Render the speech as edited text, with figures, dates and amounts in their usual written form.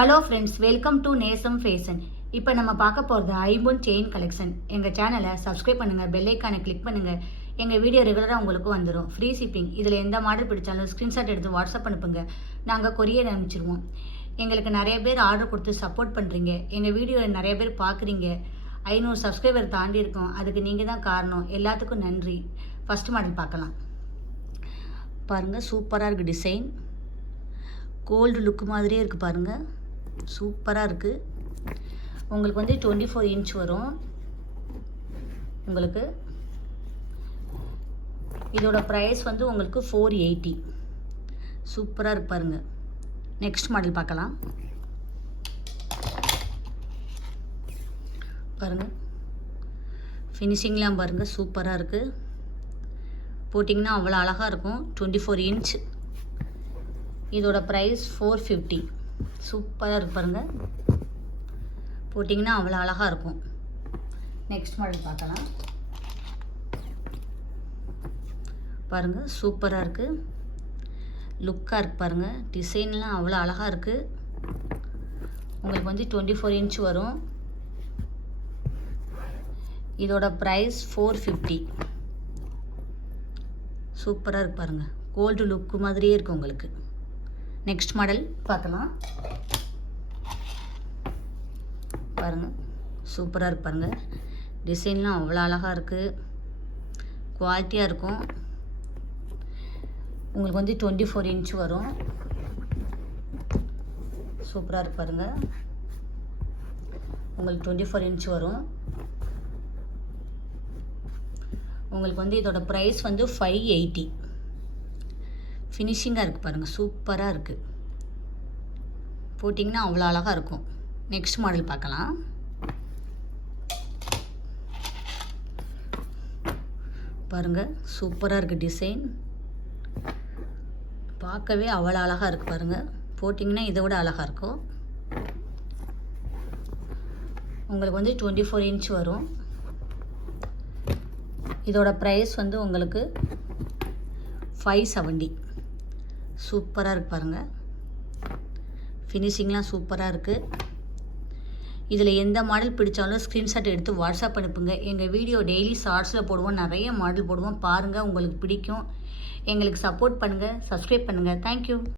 Hello friends, welcome to நேசம் fashion. இப்போ நம்ம பார்க்க போகிறது ஐம்பொன் செயின் கலெக்ஷன். எங்கள் சேனலை சப்ஸ்கிரைப் பண்ணுங்கள், பெல் ஐக்கானை கிளிக் பண்ணுங்கள். எங்கள் வீடியோ ரெகுலராக உங்களுக்கு வந்துடும். Free shipping. இதில் எந்த மாடல் பிடிச்சாலும் ஸ்க்ரீன்ஷாட் எடுத்து வாட்ஸ்அப் அனுப்புங்க, நாங்கள் கொரியர் அனுப்பிச்சிடுவோம். எங்களுக்கு நிறைய பேர் ஆர்டர் கொடுத்து சப்போர்ட் பண்ணுறீங்க. எங்கள் வீடியோ நிறைய பேர் பார்க்குறீங்க. 500 சப்ஸ்கிரைபர் தாண்டி இருக்கோம். அதுக்கு நீங்கள் தான் காரணம். எல்லாத்துக்கும் நன்றி. ஃபஸ்ட் மாடல் பார்க்கலாம். பாருங்கள், சூப்பராக இருக்குது டிசைன். கோல்டு லுக் மாதிரியே இருக்குது பாருங்கள். சூப்பராக இருக்குது. உங்களுக்கு வந்து 24 இன்ச் வரும். உங்களுக்கு இதோட ப்ரைஸ் வந்து உங்களுக்கு 480. சூப்பராக இருக்கு பாருங்கள். நெக்ஸ்ட் மாடல் பார்க்கலாம். பாருங்கள், ஃபினிஷிங்லாம் பாருங்கள், சூப்பராக இருக்குது. போட்டிங்கன்னா அவ்வளோ அழகாக இருக்கும். 24 இன்ச். இதோட ப்ரைஸ் 450. சூப்பராக இருக்கு பாருங்கள். போட்டிங்கன்னா அவ்வளோ அழகாக இருக்கும். நெக்ஸ்ட் மாடல் பார்க்கலாம். பாருங்கள், சூப்பராக இருக்குது. லுக்காக இருக்குது பாருங்கள். டிசைன்லாம் அவ்வளோ அழகாக இருக்குது. உங்களுக்கு வந்து 24 இன்ச் வரும். இதோட ப்ரைஸ் 450. சூப்பராக இருக்கு பாருங்கள். கோல்டு லுக்கு மாதிரியே இருக்குது உங்களுக்கு. நெக்ஸ்ட் மாடல் பார்க்கலாம். பாருங்கள், சூப்பராக இருக்கு பாருங்கள். டிசைன்லாம் அவ்வளோ அழகாக இருக்குது. குவாலிட்டியாக இருக்கும். உங்களுக்கு வந்து 24 இன்ச் வரும். சூப்பராக இருக்கு பாருங்கள். உங்களுக்கு 24 இன்ச் வரும். உங்களுக்கு வந்து இதோட ப்ரைஸ் வந்து 580. ஃபினிஷிங்காக இருக்குது பாருங்கள். சூப்பராக இருக்குது. போட்டிங்கன்னா அவ்வளோ அழகாக இருக்கும். நெக்ஸ்ட் மாடல் பார்க்கலாம். பாருங்கள், சூப்பராக இருக்குது டிசைன். பார்க்கவே அவ்வளோ அழகாக இருக்குது பாருங்கள். போட்டிங்கன்னா இதை விட அழகாக இருக்கும். உங்களுக்கு வந்து 24 இன்ச் வரும். இதோட ப்ரைஸ் வந்து உங்களுக்கு 570. சூப்பராக இருக்குது பாருங்கள். ஃபினிஷிங்லாம் சூப்பராக இருக்குது. இதில் எந்த மாடல் பிடிச்சாலும் ஸ்க்ரீன்ஷாட் எடுத்து வாட்ஸ்அப் அனுப்புங்க. எங்கள் வீடியோ டெய்லி ஷார்ட்ஸில் போடுவோம். நிறைய மாடல் போடுவோம். பாருங்கள், உங்களுக்கு பிடிக்கும். எங்களுக்கு சப்போர்ட் பண்ணுங்கள், சப்ஸ்கிரைப் பண்ணுங்கள். தேங்க்யூ.